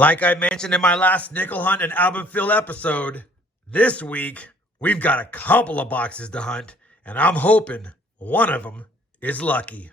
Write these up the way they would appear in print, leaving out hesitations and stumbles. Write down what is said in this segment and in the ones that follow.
Like I mentioned in my last nickel hunt and album fill episode, this week we've got a couple of boxes to hunt, and I'm hoping one of them is lucky.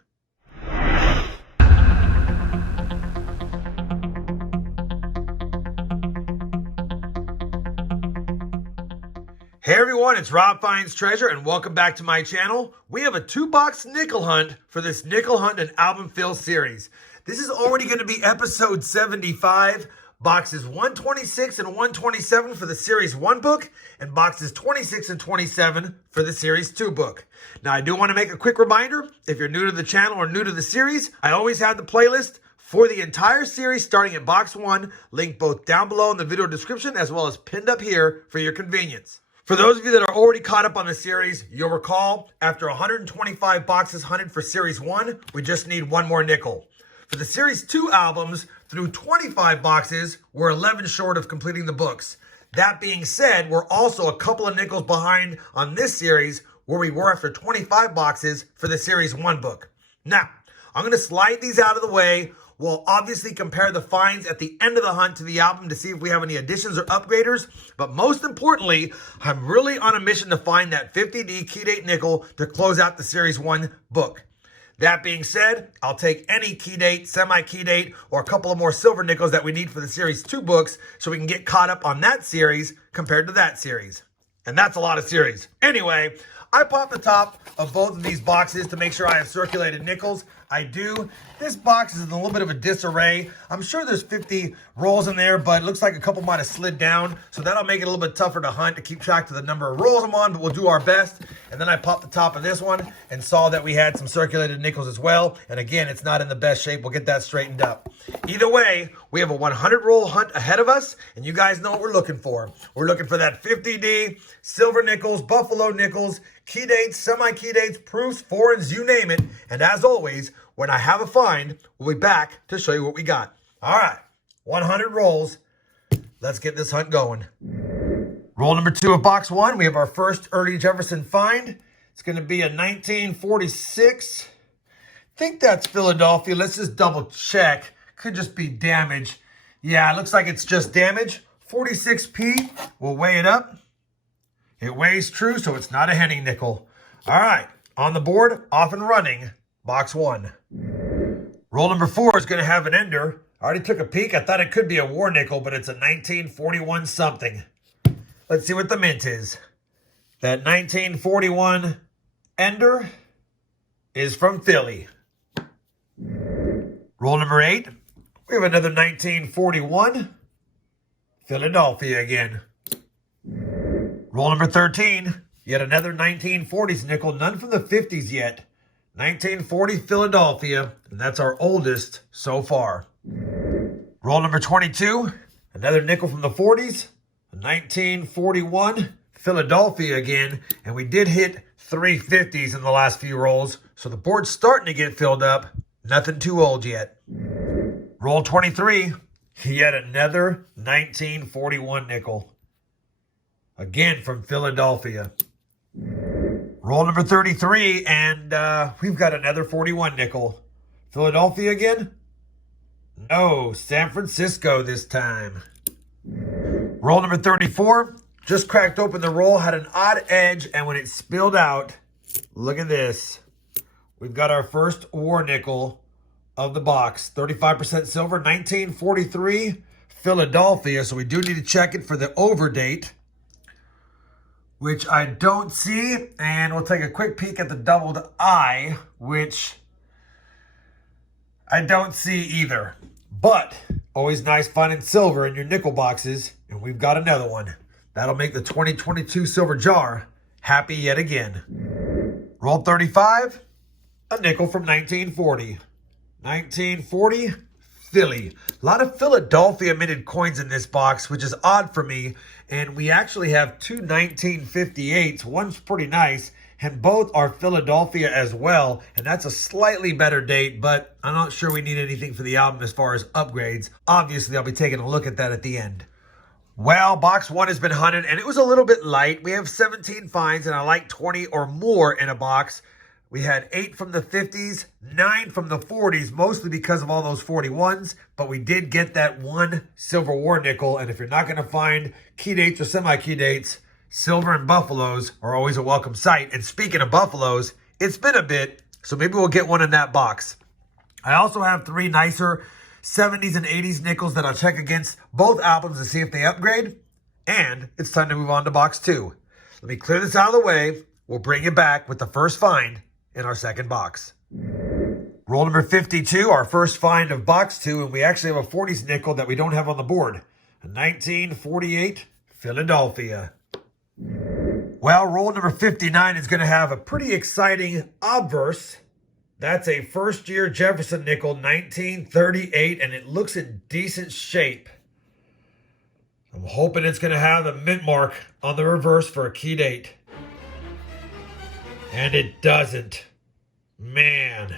Hey everyone, it's RobFindsTreasure and welcome back to my channel. We have a 2-box nickel hunt for this nickel hunt and album fill series. This is already going to be episode 75, boxes 126 and 127 for the series 1 book, and boxes 26 and 27 for the series 2 book. Now I do want to make a quick reminder, if you're new to the channel or new to the series, I always have the playlist for the entire series starting at box 1, linked both down below in the video description as well as pinned up here for your convenience. For those of you that are already caught up on the series, you'll recall after 125 boxes hunted for Series 1, we just need one more nickel. For the Series 2 albums, through 25 boxes, we're 11 short of completing the books. That being said, we're also a couple of nickels behind on this series where we were after 25 boxes for the Series 1 book. Now, I'm going to slide these out of the way. We'll obviously compare the finds at the end of the hunt to the album to see if we have any additions or upgraders. But most importantly, I'm really on a mission to find that 50D key date nickel to close out the Series 1 book. That being said, I'll take any key date, semi-key date, or a couple of more silver nickels that we need for the Series 2 books so we can get caught up on that series compared to that series. And that's a lot of series. Anyway, I popped the top of both of these boxes to make sure I have circulated nickels. I do. This box is in a little bit of a disarray. I'm sure there's 50 rolls in there, but it looks like a couple might have slid down. So that'll make it a little bit tougher to hunt to keep track of the number of rolls I'm on, but we'll do our best. And then I popped the top of this one and saw that we had some circulated nickels as well. And again, it's not in the best shape. We'll get that straightened up. Either way, we have a 100 roll hunt ahead of us, and you guys know what we're looking for. We're looking for that 50D, silver nickels, buffalo nickels, key dates, semi-key dates, proofs, foreigns, you name it. And as always, when I have a find, we'll be back to show you what we got. All right, 100 rolls. Let's get this hunt going. Roll number 2 of box 1. We have our first early Jefferson find. It's going to be a 1946. I think that's Philadelphia. Let's just double check. Could just be damage. Yeah, it looks like it's just damage. 46p. We'll weigh it up. It weighs true, so it's not a Henning nickel. All right, on the board, off and running, box 1. Roll number 4 is going to have an ender. I already took a peek. I thought it could be a war nickel, but it's a 1941 something. Let's see what the mint is. That 1941 ender is from Philly. Roll number 8. We have another 1941. Philadelphia again. Roll number 13. Yet another 1940s nickel. None from the 50s yet. 1940 Philadelphia. And that's our oldest so far. Roll number 22. Another nickel from the 40s. 1941 Philadelphia again. And we did hit 3 50s in the last few rolls. So the board's starting to get filled up. Nothing too old yet. Roll 23. Yet another 1941 nickel. Again from Philadelphia. Roll number 33, and we've got another 41 nickel. Philadelphia again? No, San Francisco this time. Roll number 34. Just cracked open the roll, had an odd edge, and when it spilled out, look at this. We've got our first war nickel of the box. 35% silver, 1943 Philadelphia. So we do need to check it for the over date, which I don't see. And we'll take a quick peek at the doubled I, which I don't see either. But always nice finding silver in your nickel boxes. And we've got another one. That'll make the 2022 silver jar happy yet again. Roll 35, a nickel from 1940. 1940 Philly. A lot of Philadelphia minted coins in this box, which is odd for me. And we actually have 2 1958s. One's pretty nice, and both are Philadelphia as well. And that's a slightly better date, but I'm not sure we need anything for the album as far as upgrades. Obviously, I'll be taking a look at that at the end. Well, box 1 has been hunted, and it was a little bit light. We have 17 finds, and I like 20 or more in a box. We had 8 from the 50s, 9 from the 40s, mostly because of all those 41s, but we did get that one silver war nickel, and if you're not going to find key dates or semi-key dates, silver and buffaloes are always a welcome sight. And speaking of buffaloes, it's been a bit, so maybe we'll get one in that box. I also have 3 nicer 70s and 80s nickels that I'll check against both albums to see if they upgrade, and it's time to move on to box 2. Let me clear this out of the way. We'll bring you back with the first find in our second box. Roll number 52, our first find of box 2, and we actually have a 40s nickel that we don't have on the board. A 1948 Philadelphia. Well, roll number 59 is going to have a pretty exciting obverse. That's a first-year Jefferson nickel, 1938, and it looks in decent shape. I'm hoping it's going to have a mint mark on the reverse for a key date. And it doesn't. Man,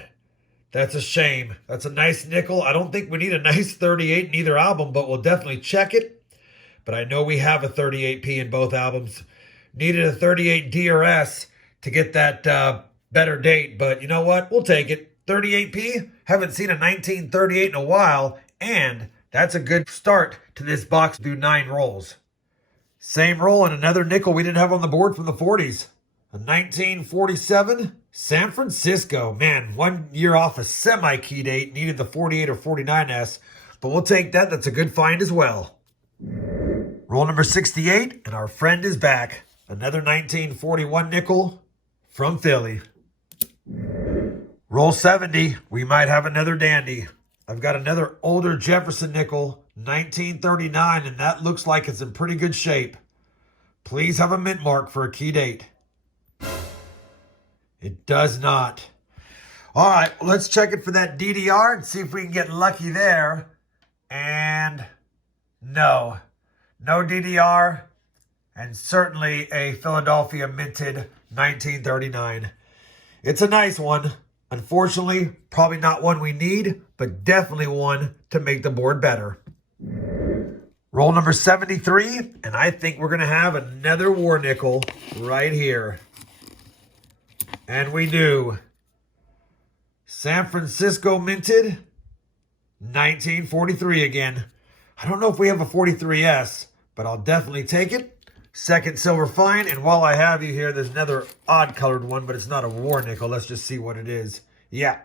that's a shame. That's a nice nickel. I don't think we need a nice 38 in either album, but we'll definitely check it. But I know we have a 38P in both albums. Needed a 38 DRS to get that better date, but you know what? We'll take it. 38P, haven't seen a 1938 in a while, and that's a good start to this box through 9 rolls. Same roll and another nickel we didn't have on the board from the 40s. A 1947 San Francisco. Man, 1 year off a semi-key date. Needed the 48 or 49S, but we'll take that. That's a good find as well. Roll number 68, and our friend is back. Another 1941 nickel from Philly. Roll 70, we might have another dandy. I've got another older Jefferson nickel, 1939, and that looks like it's in pretty good shape. Please have a mint mark for a key date. It does not. All right, let's check it for that DDR and see if we can get lucky there. And no DDR, and certainly a Philadelphia minted 1939. It's a nice one. Unfortunately, probably not one we need, but definitely one to make the board better. Roll number 73, and I think we're going to have another war nickel right here. And we do. San Francisco minted, 1943 again. I don't know if we have a 43S, but I'll definitely take it. Second silver find, and while I have you here, there's another odd colored one, but it's not a war nickel. Let's just see what it is. Yeah,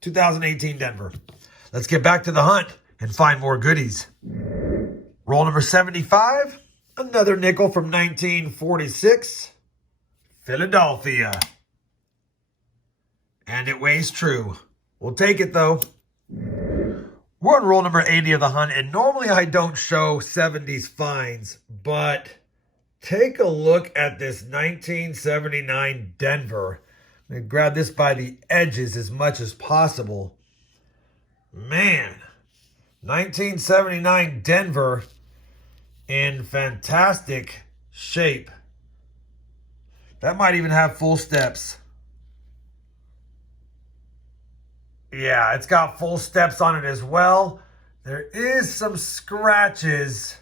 2018 Denver. Let's get back to the hunt and find more goodies. Roll number 75, another nickel from 1946, Philadelphia. And it weighs true. We'll take it though. We're on roll number 80 of the hunt, and normally I don't show 70s finds, but take a look at this 1979 Denver. I'm going to grab this by the edges as much as possible. Man, 1979 Denver in fantastic shape. That might even have full steps. Yeah, it's got full steps on it as well. There is some scratches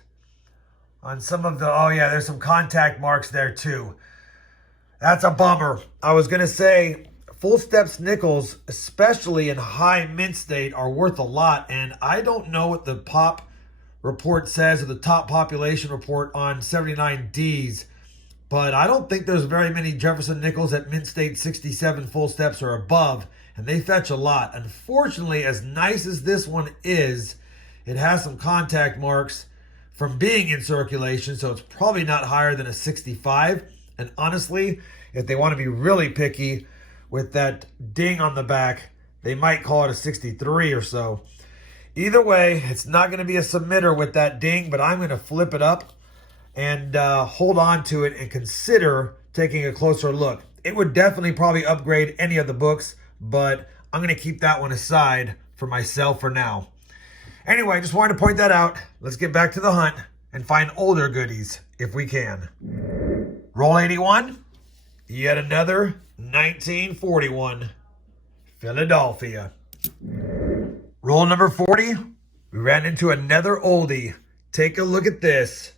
on some of the, oh yeah, there's some contact marks there too. That's a bummer. I was going to say, full steps nickels, especially in high mint state, are worth a lot. And I don't know what the pop report says, or the top population report on 79Ds, but I don't think there's very many Jefferson nickels at mint state 67 full steps or above, and they fetch a lot. Unfortunately, as nice as this one is, it has some contact marks from being in circulation, so it's probably not higher than a 65. And honestly, if they want to be really picky with that ding on the back, they might call it a 63 or so. Either way, it's not going to be a submitter with that ding, but I'm going to flip it up and hold on to it and consider taking a closer look. It would definitely probably upgrade any of the books, but I'm going to keep that one aside for myself for now. Anyway, just wanted to point that out. Let's get back to the hunt and find older goodies if we can. Roll 81. Yet another 1941 Philadelphia. Roll number 40. We ran into another oldie. Take a look at this.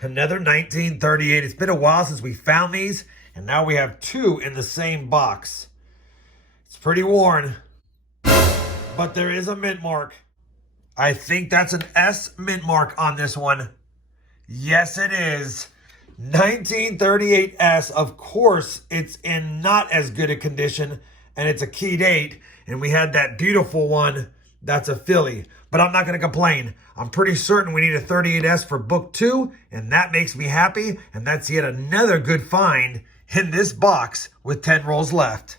Another 1938. It's been a while since we found these, and now we have two in the same box. It's pretty worn, but there is a mint mark. I think that's an S mint mark on this one. Yes, it is. 1938 S. Of course, it's in not as good a condition, and it's a key date. And we had that beautiful one. That's a Philly. But I'm not going to complain. I'm pretty certain we need a 38S for book 2, and that makes me happy. And that's yet another good find in this box with 10 rolls left.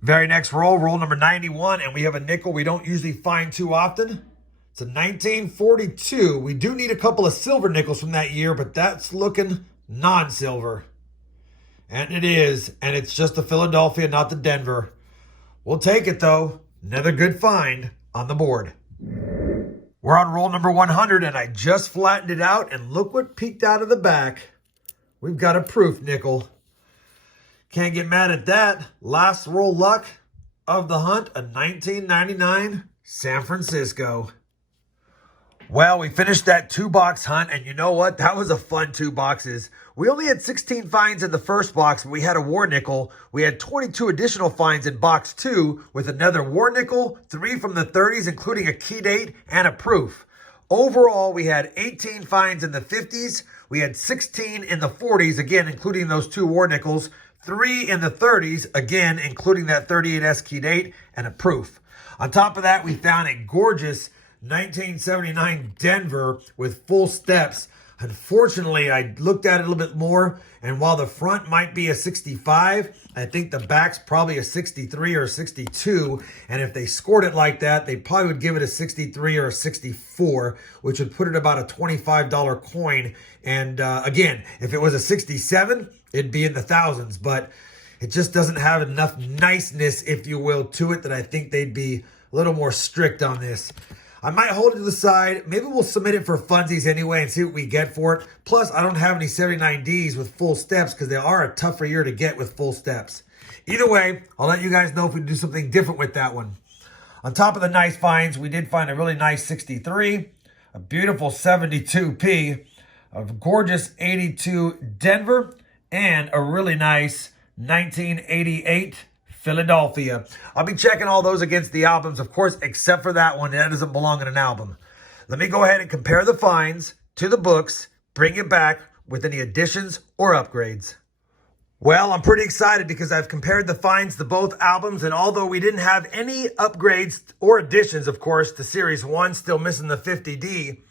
Very next roll, roll number 91, and we have a nickel we don't usually find too often. It's a 1942. We do need a couple of silver nickels from that year, but that's looking non-silver. And it is, and it's just the Philadelphia, not the Denver. We'll take it, though. Another good find on the board. We're on roll number 100, and I just flattened it out, and look what peeked out of the back. We've got a proof nickel. Can't get mad at that. Last roll luck of the hunt, a 1999 San Francisco. Well, we finished that 2-box hunt, and you know what? That was a fun 2 boxes. We only had 16 finds in the first box, but we had a war nickel. We had 22 additional finds in box 2 with another war nickel, 3 from the 30s, including a key date and a proof. Overall, we had 18 finds in the 50s. We had 16 in the 40s, again, including those 2 war nickels, 3 in the 30s, again, including that 38S key date and a proof. On top of that, we found a gorgeous 1979 Denver with full steps. Unfortunately, I looked at it a little bit more, and while the front might be a 65, I think the back's probably a 63 or a 62, and if they scored it like that, they probably would give it a 63 or a 64, which would put it about a $25 coin. And again, if it was a 67, it'd be in the thousands, but it just doesn't have enough niceness, if you will, to it that I think they'd be a little more strict on this. I might hold it to the side. Maybe we'll submit it for funsies anyway and see what we get for it. Plus, I don't have any 79Ds with full steps because they are a tougher year to get with full steps. Either way, I'll let you guys know if we do something different with that one. On top of the nice finds, we did find a really nice 63, a beautiful 72P, a gorgeous 82 Denver, and a really nice 1988 Philadelphia. I'll be checking all those against the albums, of course, except for that one. That doesn't belong in an album. Let me go ahead and compare the finds to the books, bring it back with any additions or upgrades. Well, I'm pretty excited because I've compared the finds to both albums, and although we didn't have any upgrades or additions, of course, to Series 1, still missing the 50D,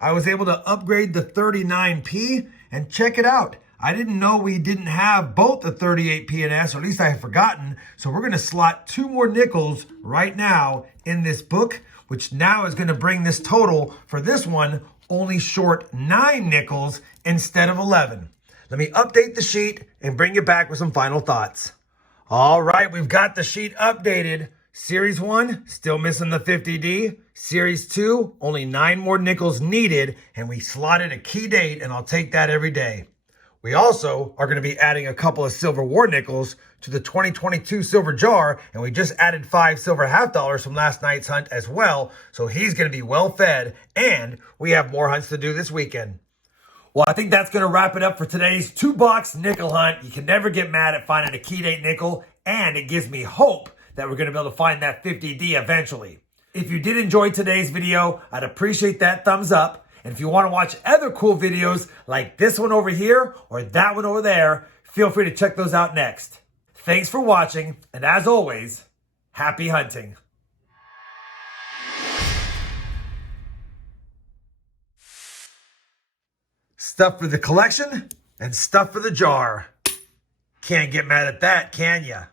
I was able to upgrade the 39P, and check it out. I didn't know we didn't have both the 38P and S, or at least I had forgotten. So we're going to slot 2 more nickels right now in this book, which now is going to bring this total for this one only short 9 nickels instead of 11. Let me update the sheet and bring you back with some final thoughts. All right, we've got the sheet updated. Series 1, still missing the 50D. Series 2, only 9 more nickels needed, and we slotted a key date, and I'll take that every day. We also are going to be adding a couple of silver war nickels to the 2022 silver jar, and we just added 5 silver half dollars from last night's hunt as well, so he's going to be well fed, and we have more hunts to do this weekend. Well, I think that's going to wrap it up for today's 2-box nickel hunt. You can never get mad at finding a key date nickel, and it gives me hope that we're going to be able to find that 50D eventually. If you did enjoy today's video, I'd appreciate that thumbs up. And if you want to watch other cool videos like this one over here or that one over there, feel free to check those out next. Thanks for watching, and as always, happy hunting. Stuff for the collection and stuff for the jar. Can't get mad at that, can ya?